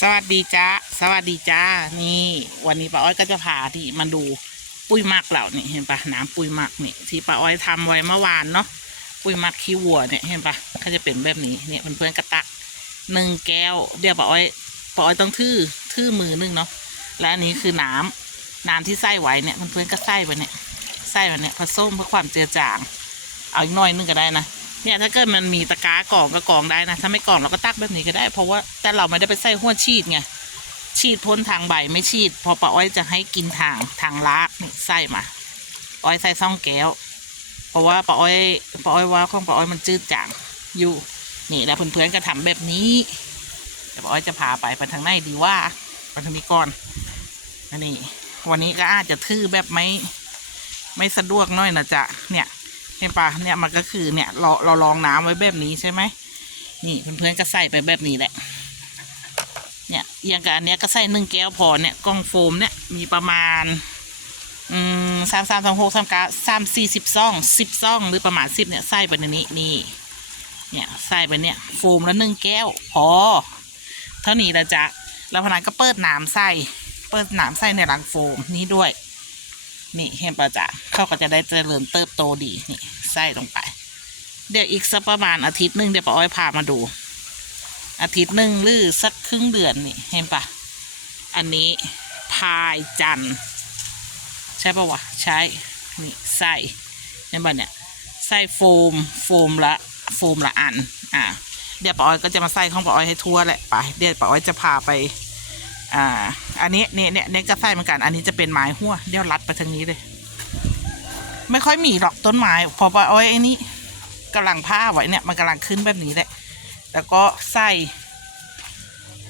สวัสดีจ้าสวัสดีจ้านี่ วันนี้ป้าอ้อยก็จะพาที่มาดูปุ้ยมักเหล่านี่เห็นปะน้ำปุ้ยมักนี่ที่ป้าอ้อยทำไว้เมื่อวานเนาะปุ้ยมักขี้วัวเนี่ยเห็นปะก็จะเป็นแบบนี้เนี่ยเพื่อนๆกระตักหนึ่งแก้วเดี๋ยวป้าอ้อยป้าอ้อยต้องทื่อทื่อมือนึงเนาะและอันนี้คือน้ำน้ำที่ใส่ไว้เนี่ยเพื่อนๆก็ใส่ไปเนี่ยใส่ไปเนี่ยผสมเพื่อความเจือจาง เอาอีกหน่อยนึงก็ได้นะ เนี่ยถ้าเกิดมันมีตะกร้ากรองก็กรองได้นะ ถ้าไม่กรองเราก็ตักแบบนี้ก็ได้ เพราะว่าแต่เราไม่ได้ไปใส่หัวฉีดไง ฉีดพ่นทางใบไม่ฉีด พอป้าอ้อยจะให้กินทางทางรากนี่ใส่มาป้าอ้อยใส่ซ่องแก้ว เพราะว่าป้าอ้อยป้าอ้อยว่าของป้าอ้อยมันจืดจางอยู่ นี่แล้วเพื่อนๆก็ทำแบบนี้เดี๋ยวป้าอ้อยจะพาไปไปทางไหนดีว่าไปทางนี้ก่อนอันนี้วันนี้ก็อาจจะทื่อแบบไม่ไม่สะดวกน้อยนะจ๊ะเนี่ย เห็นปะเนี่ยมันก็คือเนี่ยเราเราลองน้ำไว้แบบนี้ใช่ไหมนี่เพื่อนๆก็ใส่ไปแบบนี้แหละ เนี่ยอย่างกับอันเนี้ยก็ใส่หนึ่งแก้วพอเนี่ยกล่องโฟมเนี่ยมีประมาณอืมสามสามสามหกสามเก้าสามสี่สิบซองสิบซองหรือประมาณสิบเนี่ยใส่ไปในนี้นี่เนี่ยใส่ไปเนี่ยโฟมละหนึ่งแก้วพอเท่านี้ละจ๊ะแล้วพนันก็เปิดน้ำใส่เปิดน้ำใส่ในรังโฟมนี้ด้วย นี่เห็นปะจ๊ะเขาก็จะได้เจริญเติบโตดีนี่ใส่ลงไป เดี๋ยวอีกสักประมาณอาทิตย์หนึ่งเดี๋ยวป้าอ้อยพามาดู อาทิตย์หนึ่งหรือสักครึ่งเดือนนี่เห็นปะอันนี้พายจันใช่ปะวะใช่นี่ใส่เห็นปะเนี่ยใส่โฟมโฟมละโฟมละอันอ่าเดี๋ยวป้าอ้อยก็จะมาใส่ของป้าอ้อยให้ทั่วแหละไปเดี๋ยวป้าอ้อยจะพาไปอ่า อันนี้เนี่ยเนี่ยเนี่ยก็ใส่เหมือนกัน อันนี้จะเป็นไม้หัวเดี๋ยวรัดไปทางนี้เลย ไม่ค่อยมีหรอกต้นไม้เพอปาอ้อยไอ้นี่กำลังผ้าไว้เนี่ยมันกำลังขึ้นแบบนี้แหละ แล้วก็ใส่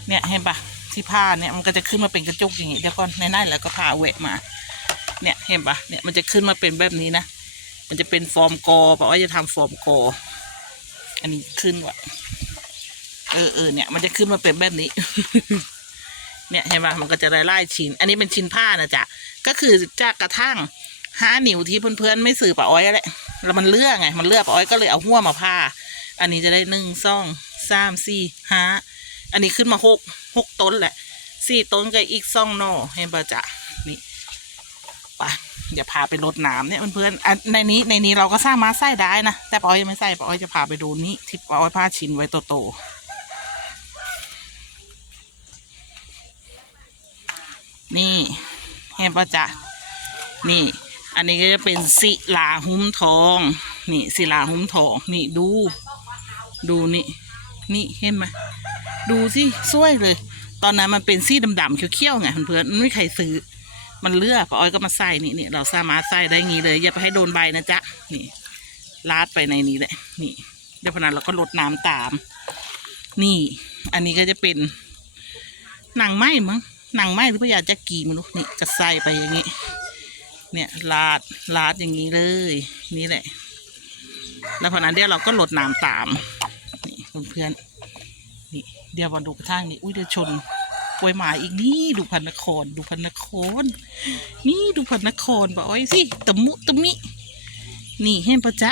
เนี่ยเห็นปะที่ผ้าเนี่ยมันก็จะขึ้นมาเป็นกระจุกอย่างงี้เดี๋ยวก่อนในนั่นแล้วก็ผ้าแหวะมา เนี่ยเห็นปะเนี่ยมันจะขึ้นมาเป็นแบบนี้นะมันจะเป็นฟอร์มกอปาอ้อยจะทำฟอร์มกอ อันนี้ขึ้นว่ะเออเออเนี่ยมันจะขึ้นมาเป็นแบบนี้ เนี่ยเห็นปะมันก็จะไล่ชิ้น อันนี้เป็นชิ้นผ้านะจ๊ะก็คือจากกระทั่งห้านิ้วที่เพื่อนๆไม่สื่อปะอ้อยแหละแล้วมันเลื่อไงมันเลื่อปะอ้อยก็เลยเอาหัวมาผ้า อันนี้จะได้หนึ่งสองสามสี่ห้าอันนี้ขึ้นมาหกหกต้นแหละสี่ต้นกับอีกสองนอเห็นปะจ๊ะนี่ไปอย่าพาไปรดน้ำเนี่ยเพื่อนๆในนี้ในนี้เราก็สร้างมารถใส่ได้นะแต่ปะอ้อยยังไม่ใส่ปะอ้อยจะพาไปดูนี่ที่ปะอ้อยผ้าชิ้นไว้โตๆ นี่เห็นปะจ๊ะนี่ อันนี้ก็จะเป็นศิลาหุ้มทอง นี่ศิลาหุ้มทอง นี่ดู ดูนี่ นี่เห็นไหมดูสิสวยเลย ตอนนั้นมันเป็นสีดำๆเขียวๆไงเพื่อนๆมันไม่ใครซื้อ มันเลือกป้าอ้อยก็มาใส่นี่นี่เราสามารถใส่ได้งี้เลยอย่าไปให้โดนใบนะจ๊ะนี่ลาดไปในนี้แหละนี่เดี๋ยวพนันเราก็ลดน้ำตาม นี่ อันนี้ก็จะเป็นหนังไหมมั้ง หนังไหมหรือพยาจะกี่มันรู้นี่ก็ใส่ไปอย่างนี้ เนี่ยลาดลาดอย่างนี้เลย นี่แหละ แล้วพอนั้นเดี๋ยวเราก็ลดน้ำตามนี่เพื่อนๆนี่เดี๋ยวมาดูกระทั่งนี่อุ้ยเดี๋ยวชนกล้วยไม้อีกนี่ดูพันนครดูพันนคร นี่ดูพันนครบอกไอ้สิตะมุตะมิ นี่เห็นปะจ๊ะ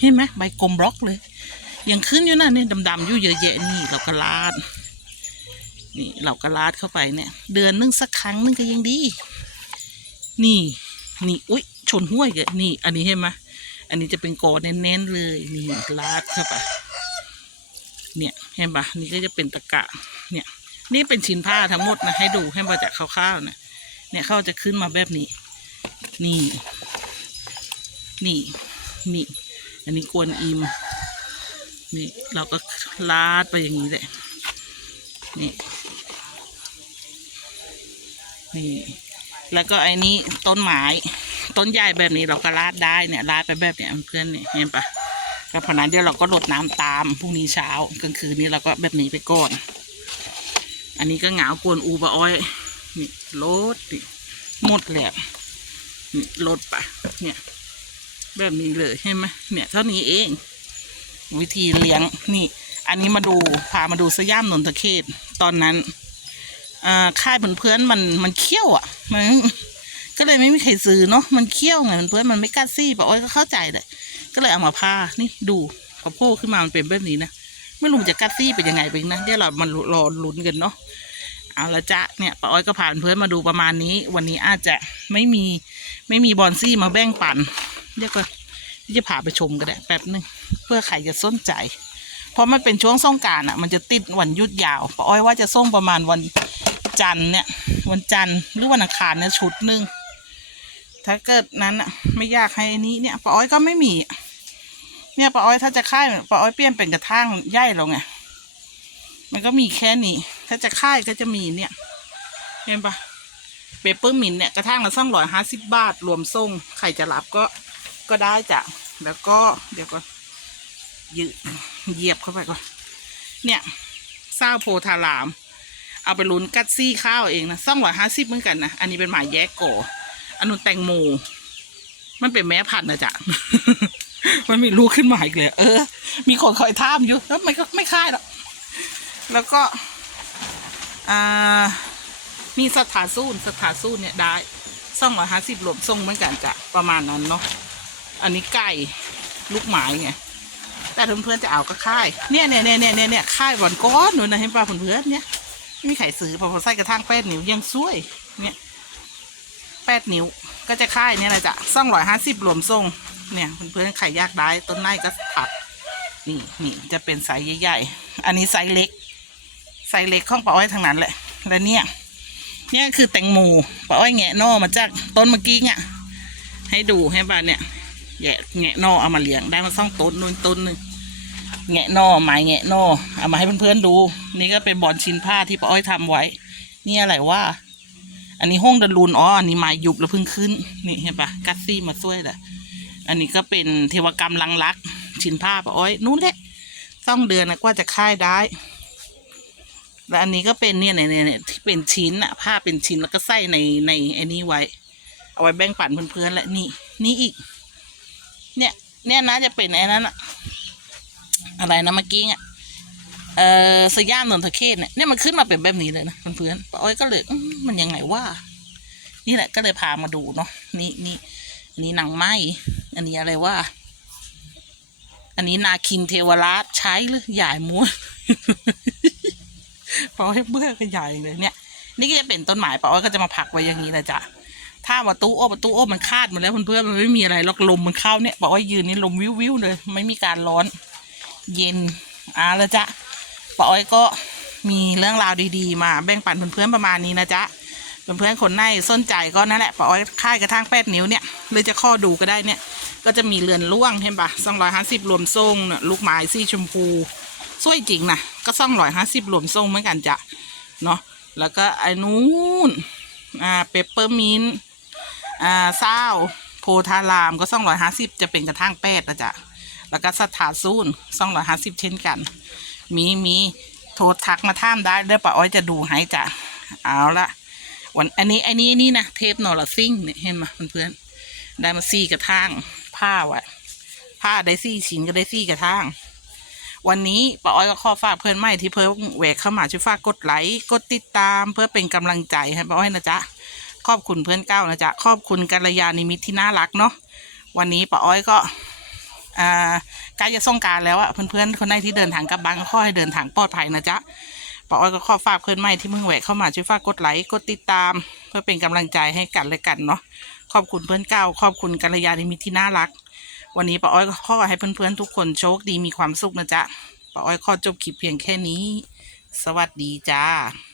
เห็นไหมใบกลมบล็อกเลยยังขึ้นอยู่นะเนี่ยดำๆอยู่เยอะแยะนี่เราก็ลาด นี่เราก็ลาดเข้าไปเนี่ย เดือนนึงสักครั้งนึงก็ยังดี นี่นี่อุ้ยชนห้วยแกนี่ อันนี้เห็นไหมอันนี้จะเป็นกอแน่นๆเลย นี่ลาดเข้าไปเนี่ยเห็นปะนี่ก็จะเป็นตะกะ เนี่ย นี่เป็นชิ้นผ้าทั้งหมดนะให้ดูให้มาจากคร่าวๆนะเนี่ยเขาจะขึ้นมาแบบนี้ นี่ นี่นี่ อันนี้กวนอิมนี่เราก็ลาดไปอย่างนี้แหละนี่ นี่ แล้วก็ไอ้นี้ต้นไม้ต้นใหญ่แบบนี้เราก็ลาดได้เนี่ยลาดไปแบบเนี้ยเพื่อนเนี่ยเห็นปะแล้วพอนั้นเดี๋ยวเราก็ลดน้ำตามพรุ่งนี้เช้ากลางคืนนี้เราก็แบบนี้ไปก่อน อันนี้ก็เหงากวนอูบะอ้อยนี่ลดนี่หมดแล้วนี่ลดปะเนี่ย แบบนี้เลยใช่ไหมเนี่ยเท่านี้เอง วิธีเลี้ยงนี่ อันนี้มาดูพามาดูสยามนนทเขตตอนนั้น อ่าค่ายเพื่อนๆมันมันเคี้ยวอะ มัน ก็เลยไม่มีใครซื้อเนาะมันเคี้ยวไงเพื่อนมันไม่กล้าซี่ปะอ้อยก็เข้าใจเลยก็เลยเอามาพานี่ดูพอโผล่ขึ้นมามันเป็นแบบนี้นะไม่รู้จะกัดซี่เป็นยังไงเป็นนะเดี๋ยวเรามันรอลุ้นกันเนาะเอาละจ้ะเนี่ยป้าอ้อยก็ผ่านเพื่อนมาดูประมาณนี้ วันนี้อาจจะไม่มีไม่มีบอนซี่มาแบ่งปันเดี๋ยวก็จะพาไปชมกันแหละแป๊บหนึงเพื่อใครจะสนใจ เพราะมันเป็นช่วงส่งการอะ มันจะติดวันยุดยาวป้าอ้อยว่าจะส่งประมาณวัน จันทร์เนี่ย วันจันทร์หรือวันอังคารเนี่ยชุดหนึ่งถ้าเกิดนั้นอะไม่อยากให้อันนี้เนี่ยป้าอ้อยก็ไม่มี เนี่ยป้าอ้อยถ้าจะค่ายป้าอ้อยเปลี่ยนเป็นกระทั่งใหญ่แล้วไงมันก็มีแค่นี้ ถ้าจะค่ายก็จะมีเนี่ย เห็นปะเปเปอร์มินเนี่ยกระทั่งละสองร้อยห้าสิบบาท รวมส่งใครจะรับก็ก็ได้จ้ะแล้วก็เดี๋ยวก็ยืดเหยียบเข้าไปก่อนเนี่ยซาโพธาราม เอาไปลุ้นกัดซี่ข้าวเองนะสองร้อยห้าสิบเหมือนกันนะ อันนี้เป็นหมายแยกโกออันนู้นแตงโม มันเป็นแม่พันธุ์นะจ๊ะ มันมีลูกขึ้นมาอีกเลย เออ มีคนคอยท่ามอยู่แล้วมันก็ไม่ค่ายหรอก แล้วก็ อ่า มีสถาสู้สถาสู้เนี่ยได้สองร้อยห้าสิบรวมทรงเหมือนกันจ้ะ ประมาณนั้นเนาะ อันนี้ไก่ลูกหมายไงแต่เพื่อนๆจะเอาก็ค่าย เนี่ยเนี่ยเนี่ยเนี่ยเนี่ยค่ายบอลก้อนหนูนะเห็นป่ะเพื่อนๆเนี่ย ไม่มีใครซื้อพอพอใส่กระทั่งแปดนิ้วยังสวย เนี่ยแปดนิ้วก็จะค่ายเนี่ยนะจ๊ะสองร้อยห้าสิบรวมทรง เนี่ยเพื่อนๆใครอยากได้ต้นไม้ก็ถักนี่นี่จะเป็นไซส์ใหญ่ๆ อันนี้ไซส์เล็ก ไซส์เล็กของป้าอ้อยทางนั้นแหละ แล้วเนี่ย เนี่ยคือแตงโมป้าอ้อยแงะนอมาจากต้นเมื่อกี้เนี่ยให้ดูให้บ้านเนี่ยแงะแงะนอเอามาเลี้ยงได้มาซ่องต้นนู่นต้นหนึ่ง แงะนอไม้แงะนอเอามาให้เพื่อนๆดู นี่ก็เป็นบอลชิ้นผ้าที่ป้าอ้อยทำไว้ นี่อะไรว่า อันนี้ห้องดารูนอ๋ออันนี้ไม้ยุบแล้วเพิ่งขึ้น นี่เห็นปะกัสซี่มาช่วยแหละอันนี้ก็เป็นเทวกรรมลังรักชิ้นผ้าป้าอ้อยนู้นแหละต้องเดือนนะกว่าจะค่ายได้ แล้วอันนี้ก็เป็นเนี่ยเนี่ยเนี่ยที่เป็นชิ้นอะผ้าเป็นชิ้นแล้วก็ใส่ในในไอ้นี้ไว้ เอาไว้แบ่งปันเพื่อนๆและนี่ นี่อีก เนี่ย เนี่ยนะจะเป็นไอ้นั้นอะ อะไรนะเมื่อกี้อะเออสยามนนทเขตเนี่ยเนี่ยมันขึ้นมาเป็นแบบนี้เลยนะเพื่อนๆป้าอ้อยก็เลยมันยังไงว่า นี่แหละก็เลยพามาดูเนาะนี่นี่อันนี้หนังไหมอันนี้อะไรว่า อันนี้นาคินเทวราชใช้หรือใหญ่ม้วนป้าอ้อยเบื่อก็ใหญ่เลยเนี่ย นี่ก็จะเป็นต้นไม้ป้าอ้อยก็จะมาผักไว้อย่างนี้แหละจ้ะถ้าประตูโอ้ประตูโอ้มันคาดหมดแล้วเพื่อนๆมันไม่มีอะไรหรอกลมมันเข้าเนี่ยบอกว่ายืนนี่ลมวิววิวๆเลย ไม่มีการร้อน เย็นอ่าแล้วจ้ะป้าอ้อยก็มีเรื่องราวดีๆ มาแบ่งปันเพื่อนๆประมาณนี้นะจ๊ะเพื่อนๆคนไหนสนใจก็นั่นแหละป้าอ้อยค่ายกระทั่งแปดนิ้วเนี่ยหรือจะข้อดูก็ได้เนี่ย ก็จะมีเรือนล่วงเห็นปะสองร้อยห้าสิบรวมทรงเนี่ยลูกไม้สีชมพูสวยจริงนะก็สองร้อยห้าสิบรวมทรงเหมือนกันจ้ะเนาะแล้วก็ไอ้นู้นอ่าเปปเปอร์มินอ่าเศร้าโพธารามก็สองร้อยห้าสิบจะเป็นกระทั่งแปดนะจ๊ะ แล้วก็สถาซูนสองร้อยห้าสิบเช่นกัน มีมีโทรทักมาท่ามได้เดี๋ยวป้าอ้อยจะดูให้จ้ะเอาละวันอันนี้อันนี้นี่นะเทปนอร์ซิ่งเนี่ยเห็นไหมเพื่อนๆได้มาซี่กระทั่งผ้าไว้ผ้าได้ซี่ชิ้นก็ได้ซี่กระทั่งวันนี้ป้าอ้อยก็ขอฝากเพื่อนใหม่ที่เพิ่งแหวกเข้ามาช่วยฝากกดไลค์กดติดตามเพื่อเป็นกำลังใจให้ป้าอ้อยนะจ๊ะขอบคุณเพื่อนเก้านะจ๊ะขอบคุณกัลยาณิมิตที่น่ารักเนาะวันนี้ป้าอ้อยก็ อ่าใกล้จะส่งการแล้วอะเพื่อนๆคนไหนที่เดินทางกลับบ้านก็ขอให้เดินทางปลอดภัยนะจ๊ะป้าอ้อยก็ขอฝากเพื่อนใหม่ที่เพิ่งแหวกเข้ามาช่วยฝากกดไลค์กดติดตาม เพื่อเป็นกำลังใจให้กันและกันเนาะขอบคุณเพื่อนเก้าขอบคุณกัลยาณมิตที่น่ารัก วันนี้ป้าอ้อยก็ขอให้เพื่อนๆทุกคนโชคดีมีความสุขนะจ๊ะป้าอ้อยขอจบคลิปเพียงแค่นี้ สวัสดีจ้า